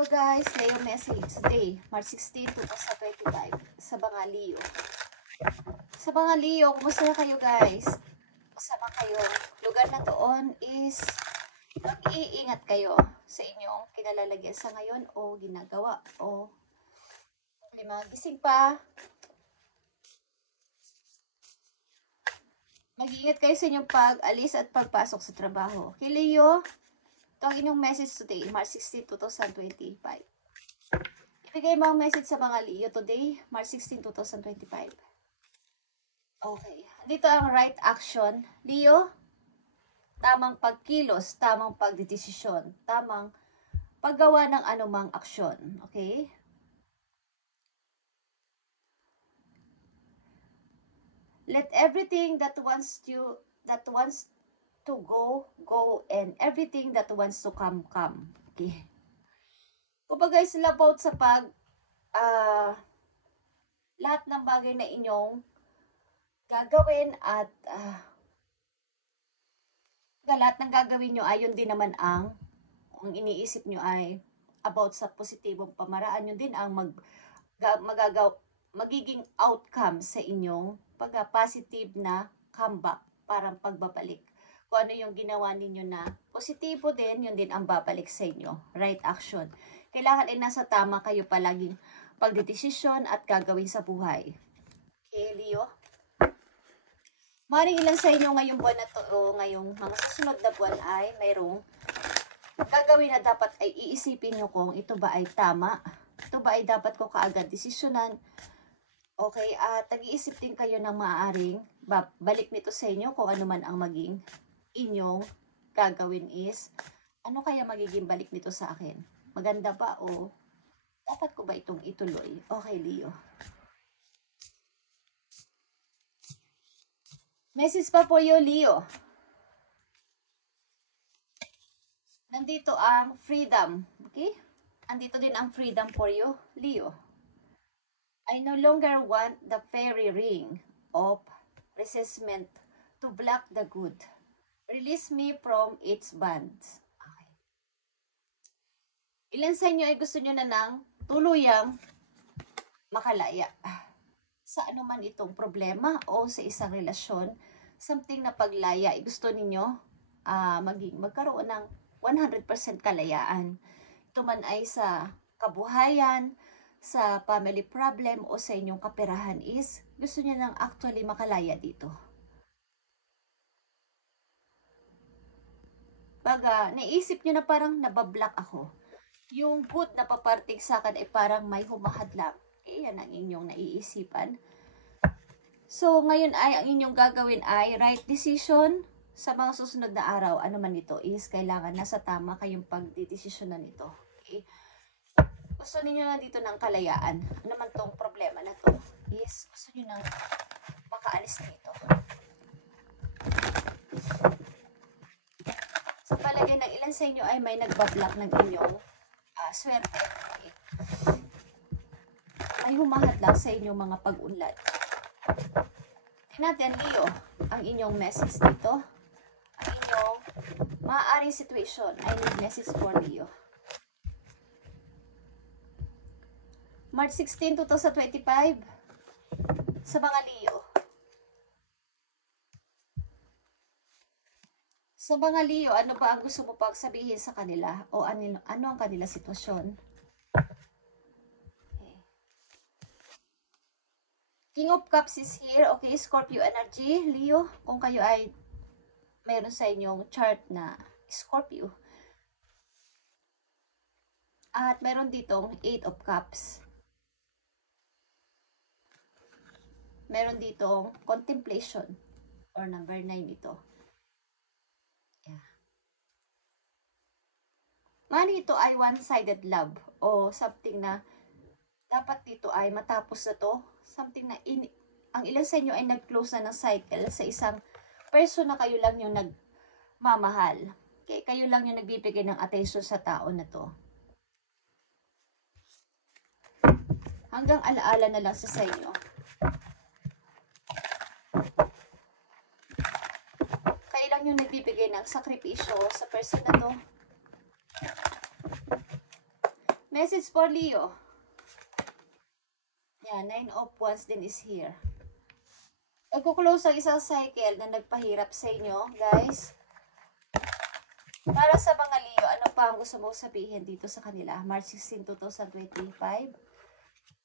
Hello guys, Leo message today, March 16, 2025 sa mga Leo. Sa mga Leo, kumusta na kayo guys? Kasama kayo. Lugar na doon is mag-iingat kayo sa inyong kinalalagyan sa ngayon o ginagawa o gising pa. Mag-iingat kayo sa inyong pag-alis at pagpasok sa trabaho. Okay Leo? Ito ang inyong message today, March 16, 2025. Ibigay mo ang message sa mga Leo today, March 16, 2025. Okay. Dito ang right action. Leo, tamang pagkilos, tamang pagdedesisyon, tamang paggawa ng anumang aksyon. Okay? Let everything that wants to go, and everything that wants to come. Okay. Kumbaga is about sa lahat ng bagay na inyong gagawin at lahat ng gagawin nyo ay yun din naman ang iniisip nyo ay about sa positibong pamaraan. Yun din ang magiging outcome sa inyong positive na comeback, parang pagbabalik. Kung ano yung ginawa ninyo na positibo din, yun din ang babalik sa inyo. Right action. Kailangan ay nasa tama kayo palaging pagdedesisyon at gagawin sa buhay. Okay, Leo? Maring ilan sa inyo ngayong buwan na to o ngayong mga susunod na buwan ay mayroong gagawin na dapat ay iisipin nyo kung ito ba ay tama. Ito ba ay dapat ko kaagad desisyonan. Okay, at nag-iisip din kayo ng maaaring balik nito sa inyo kung ano man ang maging inyong gagawin is, ano kaya magiging balik nito sa akin? Maganda ba o dapat ko ba itong ituloy? Okay, Leo. Message pa po you, Leo. Nandito ang freedom. Okay? Andito din ang freedom for you, Leo. I no longer want the fairy ring of resentment to block the good. Release me from its bands. Okay. Ilan sa inyo ay gusto nyo na ng tuluyang makalaya sa anuman itong problema o sa isang relasyon, something na paglaya, gusto ninyo magkaroon ng 100% kalayaan. Ito man ay sa kabuhayan, sa family problem o sa inyong kaperahan is, gusto niya nang actually makalaya dito. Baga, naisip niyo na parang nabablock ako. Yung good na papartig sa akin ay parang may humahadlang. Okay, yan ang inyong naiisipan. So, ngayon ay ang inyong gagawin ay right decision sa mga susunod na araw. Ano man ito is, kailangan nasa tama kayong pagdidesisyonan nito. Okay? Gusto niyo na dito ng kalayaan. Ano man tong problema na to is, gusto niyo nang makaalis dito. Sa palagay ng ilan sa inyo ay may nagbablock ng inyong swerte. Okay? May humahadlang sa inyong mga pag-unlad. Tingnan natin, Leo, ang inyong message dito. Ang inyong maaaring situation. I need message for Leo. March 16, 2025 sa mga Leo. Sa mga Leo, ano ba ang gusto mo pang sabihin sa kanila? O ano ang kanila sitwasyon? Okay. King of Cups is here. Okay, Scorpio energy. Leo, kung kayo ay mayroon sa inyong chart na Scorpio. At meron ditong 8 of Cups. Meron ditong contemplation or number 9 ito. Mani ito ay one-sided love o something na dapat dito ay matapos na to. Something na ang ilan sa inyo ay nag-close na ng cycle sa isang person na kayo lang yung nagmamahal. Okay? Kayo lang yung nagbibigay ng attention sa tao na to. Hanggang alaala na lang sa inyo. Kayo lang yung nagbibigay ng sakripisyo sa person na to. Message for Leo. Yan, 9 of Wands din is here. Magkuklose ang isang cycle na nagpahirap sa inyo, guys. Para sa mga Leo, ano pa ang gusto mong sabihin dito sa kanila? March 16, 2025.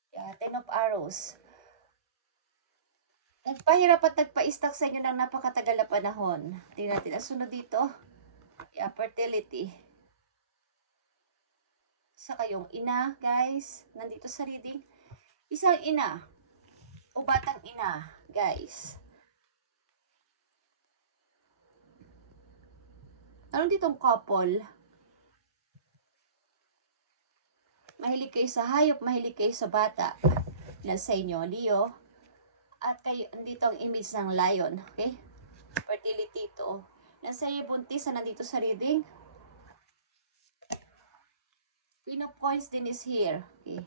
Yeah, 10 of Arrows. Nagpahirap at nagpa-stuck sa inyo ng napakatagal na panahon. Tingnan natin. Ang sunod dito, yeah, fertility. Sa kayong ina, guys. Nandito sa reading. Isang ina o batang ina, guys. Ano ditong couple? Mahilig kayo sa hayop, mahilig kayo sa bata. Yan sa inyo, Leo. At kayo, dito ang image ng lion, okay? Fertility ito. Yan sa inyo, buntis na nandito sa reading. Queen of Coins din is here, okay?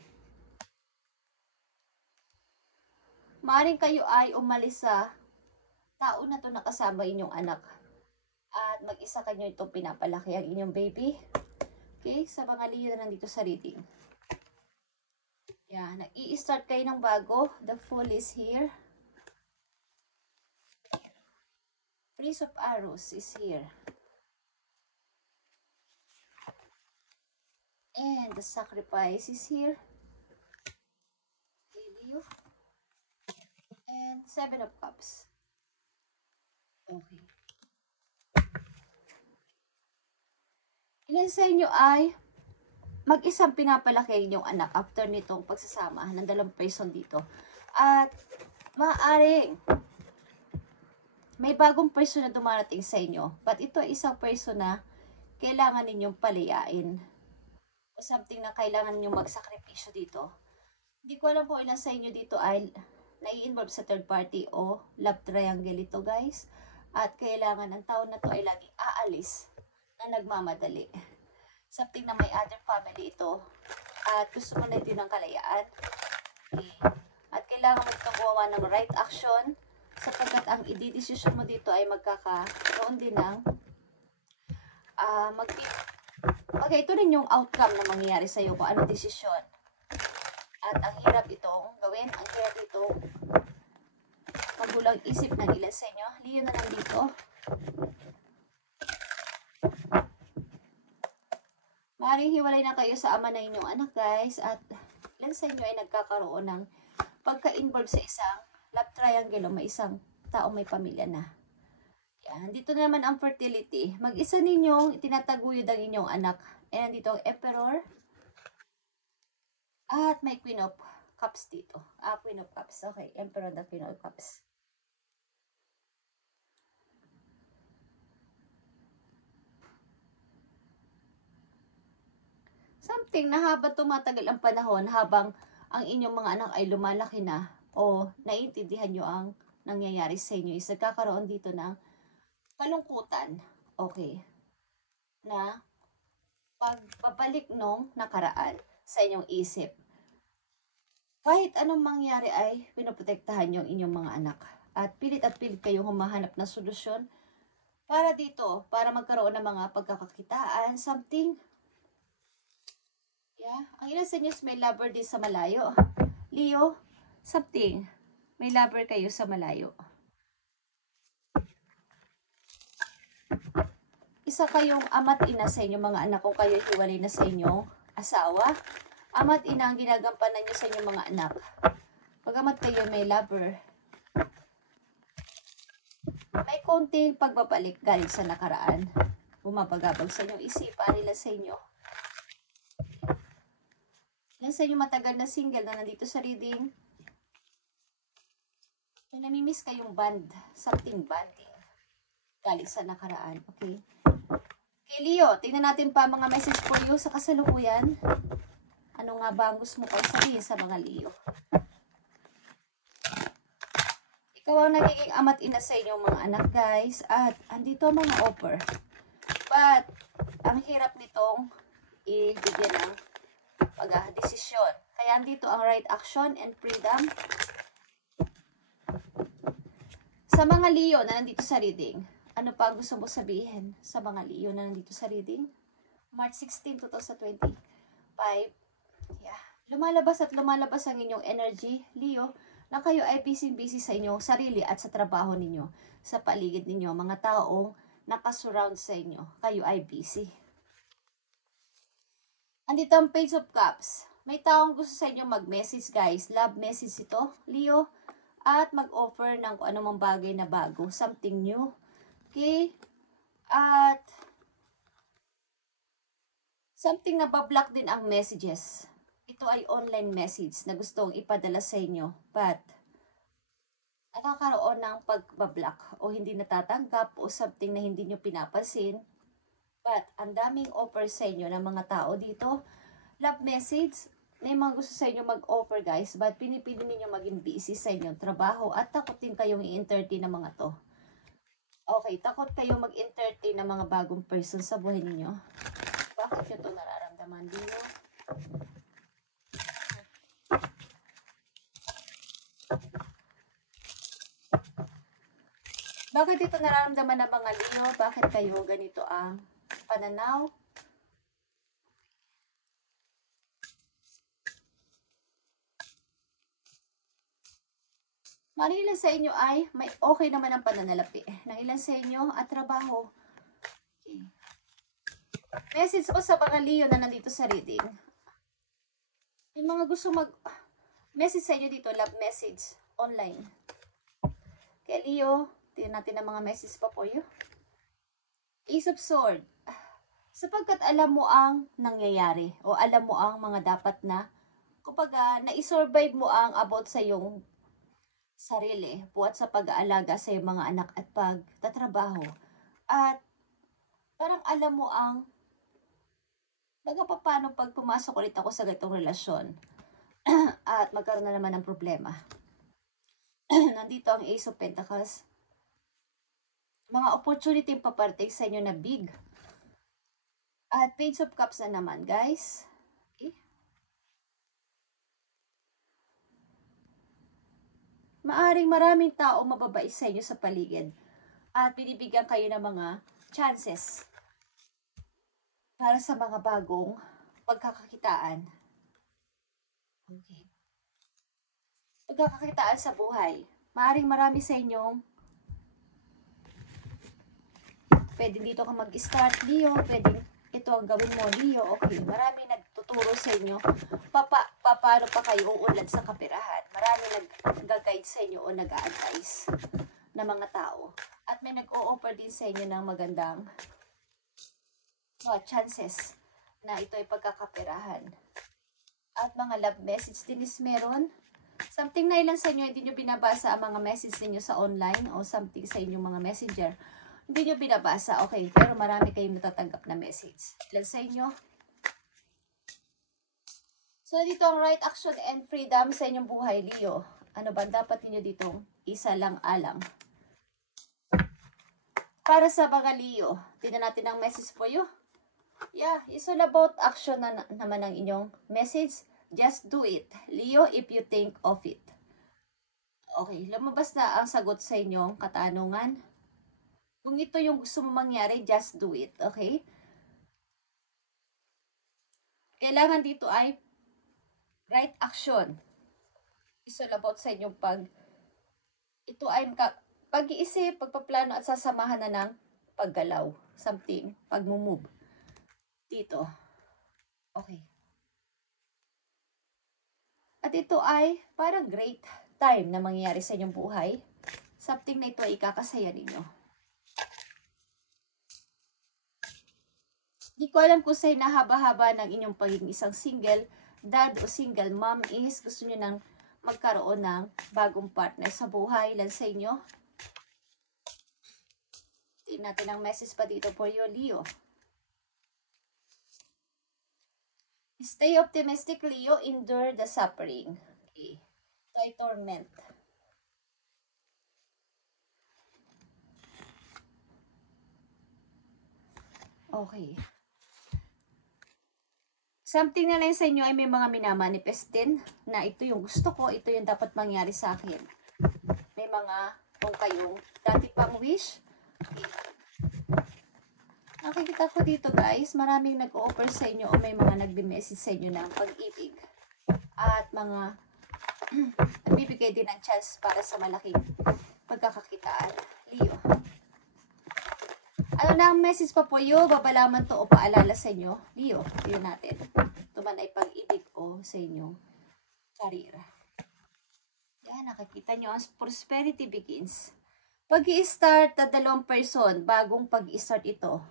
Maaring kayo ay umalis sa tao na to nakasama inyong anak. At mag-isa kanyo itong pinapalaki ang inyong baby. Okay, sa mga Leo na nandito sa reading. Yan, nag-i-start kayo ng bago. The Fool is here. Prince of Arrows is here. And the Sacrifice is here. Okay, Leo. And 7 of Cups. Okay. Ilan sa inyo ay mag-isang pinapalaki inyong anak after nitong pagsasama ng dalawang person dito. At maaaring may bagong person na dumarating sa inyo. But ito ay isang person na kailangan ninyong palayain. O something na kailangan ninyong magsakripisyo dito. Hindi ko alam kung ilan sa inyo dito ay nai-involve sa third party o love triangle ito, guys. At kailangan ang tao na to ay laging aalis na nagmamadali. Something na may other family ito. At gusto mo na din ng kalayaan. Okay. At kailangan mo itong gumawa ng right action sapagkat ang i-decision mo dito ay magkakaroon din ng okay, ito rin yung outcome na mangyayari sa iyo kung ano desisyon. At ang hirap itong gawin, ang hirap itong magulang isip ng ilan sa inyo. Leo na nandito. Maaaring hiwalay na kayo sa ama na inyong anak, guys. At ilan sa inyo ay nagkakaroon ng pagka-involve sa isang love triangle o may isang tao may pamilya na. Yan. Dito naman ang fertility. Mag-isa ninyong itinataguyod ang inyong anak. And dito ang Emperor. At may Queen of Cups dito. Queen of Cups. Okay, Emperor the Queen of Cups. Something na habang tumatagal ang panahon, habang ang inyong mga anak ay lumalaki na, o naiintindihan nyo ang nangyayari sa inyo, is nagkakaroon dito ng kalungkutan. Okay. Na pagbabalik nung nakaraan sa inyong isip. Kahit anong mangyari ay pinoprotektahan yung inyong mga anak. At pilit kayong humahanap ng solusyon para dito, para magkaroon ng mga pagkakakitaan, something. Yeah. Ang ilan sa inyo may lover din sa malayo. Leo, something. May lover kayo sa malayo. Isa kayong ama't ina sa inyong mga anak kung kayo hiwalay na sa inyong asawa. Ama't ina ang ginagampanan nyo sa inyong mga anak. Pagamat kayo may lover, may konting pagbabalik galing sa nakaraan. Bumabagabag sa inyong isipan nila sa inyo. Yan sa inyo matagal na single na nandito sa reading. May namimiss kayong band. Something banding. Galing sa nakaraan. Okay. Okay, Leo. Tingnan natin pa mga message for you sa kasalukuyan. Ano nga ba ang gusto mo kayo sabihin sa mga Leo? Ikaw ang nagiging ama't ina sa inyong mga anak, guys. At andito ang mga offer. But, ang hirap nitong ibigyan ng pag-desisyon. Kaya andito ang right action and freedom. Sa mga Leo na nandito sa reading, ano pa ang gusto mo sabihin sa mga Leo na nandito sa reading? March 16, 2025. Yeah. Lumalabas at lumalabas ang inyong energy, Leo, na kayo ay busy-busy sa inyong sarili at sa trabaho ninyo, sa paligid ninyo, mga taong nakasurround sa inyo. Kayo ay busy. Andito ang Page of Cups. May taong gusto sa inyo mag-message, guys. Love message ito, Leo. At mag-offer ng kung anumang bagay na bago. Something new. Okay? At something na bablock din ang messages. Ito ay online message na gustong ipadala sa inyo. But nakakaroon ng pagbablock o hindi natatanggap o something na hindi nyo pinapansin. But ang daming offer sa inyo ng mga tao dito. Love message. May mga gusto sa inyo mag-offer, guys. But pinipili ninyo maging busy sa inyong trabaho at takot din kayong i-entertain ng mga to. Okay, takot kayo mag-entertain ng mga bagong person sa buhay ninyo. Bakit nyo ito nararamdaman dito? Bakit ito nararamdaman ng mga Leo? Bakit kayo ganito ang pananaw? Ilan sa inyo ay may okay naman ang pananalapi ng ilan sa inyo at trabaho. Okay. Message ko sa mga Leo na nandito sa reading. May mga gusto message sa inyo dito, love message, online. Kaya Leo, tingnan natin ang mga message pa po you. Ace of Sword. Sapagkat alam mo ang nangyayari o alam mo ang mga dapat na, kumbaga, na-survive mo ang about sa iyong sarili, buhat sa pag-aalaga sa iyong mga anak at pagtatrabaho. At parang alam mo ang paano pag pumasok ulit ako sa ganitong relasyon at magkaroon na naman ng problema. Nandito ang Ace of Pentacles. Mga opportunity yung paparating sa inyo na big. At Page of Cups na naman, guys. Okay. Maaring maraming tao mababait sa inyo sa paligid. At binibigyan kayo ng mga chances para sa mga bagong pagkakakitaan. Okay. Pagkakakitaan sa buhay. Maaring marami sa inyong pwedeng dito ka mag-start, Leo. Pwedeng ito ang gawin mo, Leo. Okay. Marami nagtuturo sa inyo paano pa kayo uunlad sa kapirahan. Marami nag-guide sa inyo o nag-a-advise na mga tao. At may nag-o-offer din sa inyo ng magandang chances na ito ay pagkakapirahan. At mga love message din is meron. Something na ilan sa inyo hindi nyo binabasa ang mga message ninyo sa online o something sa inyong mga messenger. Hindi nyo binabasa, okay, pero marami kayong natatanggap na message. Ilan sa inyo? So, dito ang right action and freedom sa inyong buhay, Leo. Ano ba dapat niyo ditong isa lang alang? Para sa mga Leo, tingnan natin ang message po you. Yeah, it's all about action na naman ang inyong message. Just do it, Leo, if you think of it. Okay, lumabas na ang sagot sa inyong katanungan. Kung ito yung gusto mo mangyari, just do it, okay? Kailangan dito ay right action. It's all about sa inyong ito ay pag-iisip, pagpaplano at sasamahan na ng paggalaw. Something, pag-move. Dito. Okay. At ito ay parang great time na mangyayari sa inyong buhay. Something na ito ay ikakasaya ninyo. Di ko alam kung sa'yo nahaba-haba ng inyong pagiging isang single dad o single mom is gusto nyo nang magkaroon ng bagong partner sa buhay. Ilan sa inyo? Tingnan natin ang message pa dito for you, Leo. Stay optimistic, Leo. Endure the suffering. Okay. Ito ay torment. Okay. Something na lang sa inyo ay may mga minamanifest din na ito yung gusto ko, ito yung dapat mangyari sa akin. May mga kung kayong dati pang wish. Okay. nakikita ko dito guys, maraming nag-offer sa inyo o may mga nagbe-message sa inyo ng pag-ibig. At mga nagbibigay din ng chance para sa malaking pagkakakitaan. Leo. Ano na ang message pa po yun? Babalaman to o paalala sa inyo? Leo, yun natin. Ito man ay pag-ibig o sa inyong career. Yan, nakikita nyo, ang prosperity begins. Pag-i-start na dalawang person, bagong pag-i-start ito.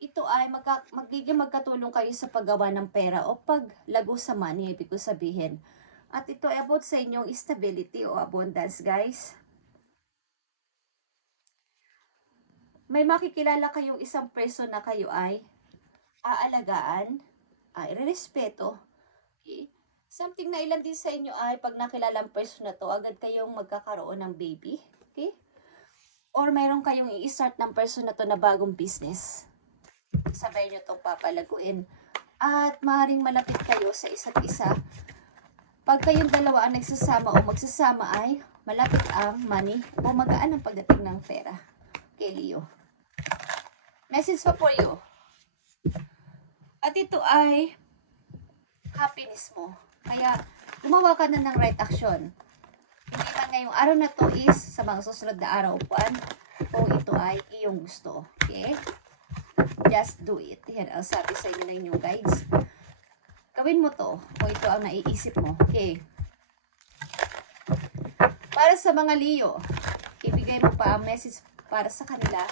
Ito ay magiging magkatulong kayo sa paggawa ng pera o paglago sa money, ibig ko sabihin. At ito ay about sa inyong stability o abundance, guys. May makikilala kayong isang person na kayo ay aalagaan, ay respeto. Okay? Something na ilan din sa inyo ay pag nakilala ang person na to, agad kayong magkakaroon ng baby. Okay? Or mayroon kayong i-start ng person na to na bagong business. Sabay nyo itong papalaguin. At maaaring malapit kayo sa isa't isa. Pag kayong dalawa ang nagsasama o magsasama ay malapit ang money o magaan ang pagdating ng pera. Okay, Leo. Message pa for you. At ito ay happiness mo. Kaya gumawa ka na ng right action. Hindi man ngayong araw na to is sa mga susunod na araw buwan kung ito ay iyong gusto. Okay? Just do it. Yan ang sabi sa inyo ng inyong guides. Gawin mo to kung ito ang naiisip mo. Okay. Para sa mga Leo, ibigay mo pa ang message para sa kanila.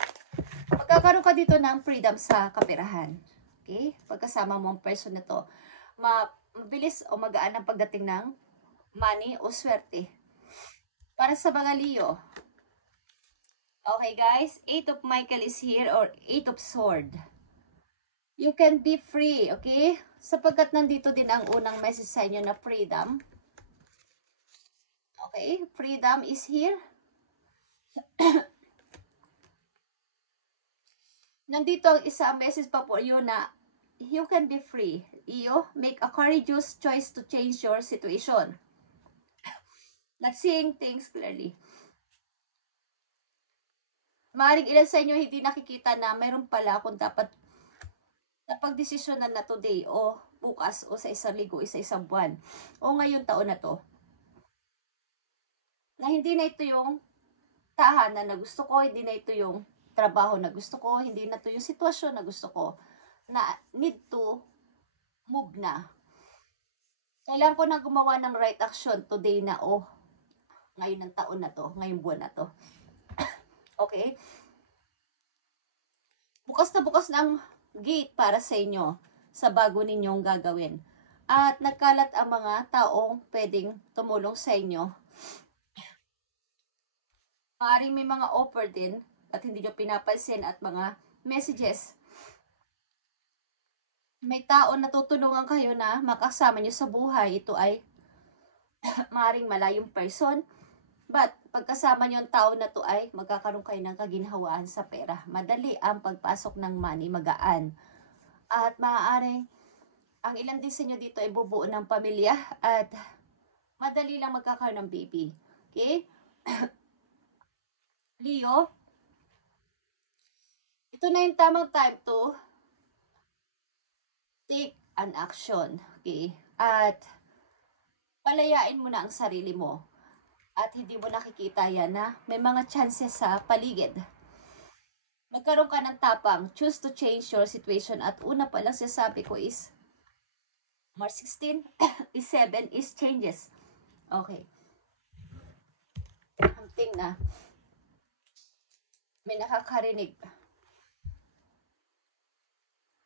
Magkakaroon ka dito ng freedom sa kaperahan. Okay? Pagkasama mo ang person na to, mabilis o magaan ang pagdating ng money o swerte. Para sa mga Leo, okay guys, 8 of Michael is here or 8 of Sword. You can be free, okay? Sapagkat nandito din ang unang message sa inyo na freedom. Okay, freedom is here. Nandito ang isa message pa po yun na you can be free. You make a courageous choice to change your situation. Not seeing things clearly. Maaaring ilan sa inyo hindi nakikita na mayroon pala kung dapat napagdesisyonan na today o bukas o sa isang linggo, isang buwan o ngayon taon na to. Na hindi na ito yung tahanan na gusto ko, hindi na ito yung trabaho na gusto ko, hindi na ito yung sitwasyon na gusto ko, na need to move na. Kailangan ko na gumawa ng right action today na o ngayon ng taon na to, ngayong buwan na to. Okay? Bukas na bukas ng gate para sa inyo sa bago ninyong gagawin. At nagkalat ang mga taong pwedeng tumulong sa inyo. Maaaring may mga offer din at hindi nyo pinapansin at mga messages. May tao na tutulungan kayo na makasama nyo sa buhay. Ito ay maaaring malayong person. But pagkasama nyo ang tao na to ay magkakaroon kayo ng kaginhawaan sa pera. Madali ang pagpasok ng money, magaan. At maaaring ang ilan din sa inyo dito ay bubuo ng pamilya at madali lang magkakaroon ng baby. Okay? Leo, ito na yung tamang time to take an action. Okay? At palayain mo na ang sarili mo. At hindi mo nakikita yan na may mga chances sa paligid. Magkaroon ka ng tapang. Choose to change your situation. At una pa lang sasabi ko is March 16 is 7 is changes. Okay. Something na may nakakarinig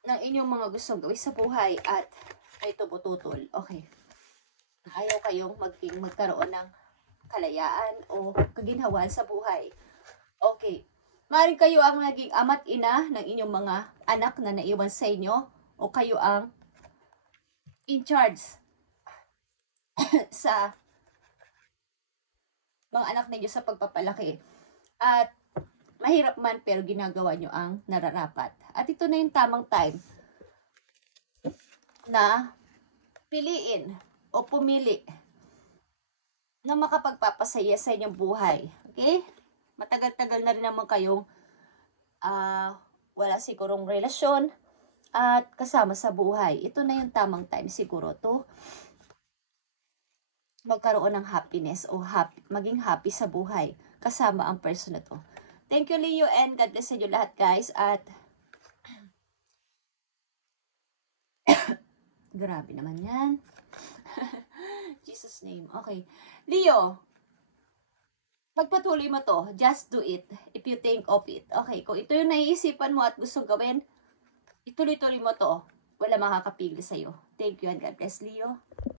ng inyong mga gustong gawin sa buhay at ay tumututol. Okay. Ayaw kayong magkaroon ng kalayaan o kaginhawaan sa buhay. Okay. Maaaring kayo ang naging ama't ina ng inyong mga anak na naiwan sa inyo o kayo ang in charge sa mga anak ninyo sa pagpapalaki. At mahirap man pero ginagawa nyo ang nararapat. At ito na yung tamang time na piliin o pumili na makapagpapasaya sa inyong buhay. Okay? Matagal-tagal na rin naman kayong wala sigurong relasyon, at kasama sa buhay. Ito na yung tamang time siguro to magkaroon ng happiness o maging happy sa buhay kasama ang person na to. Thank you, Leo, and God bless sa inyo lahat, guys. At grabe naman yan. Jesus name. Okay. Leo, pagpatuloy mo to, just do it if you think of it. Okay, kung ito yung naiisipan mo at gustong gawin, ituloy-tuloy mo to. Wala makakapigil sa'yo. Thank you and God bless, Leo.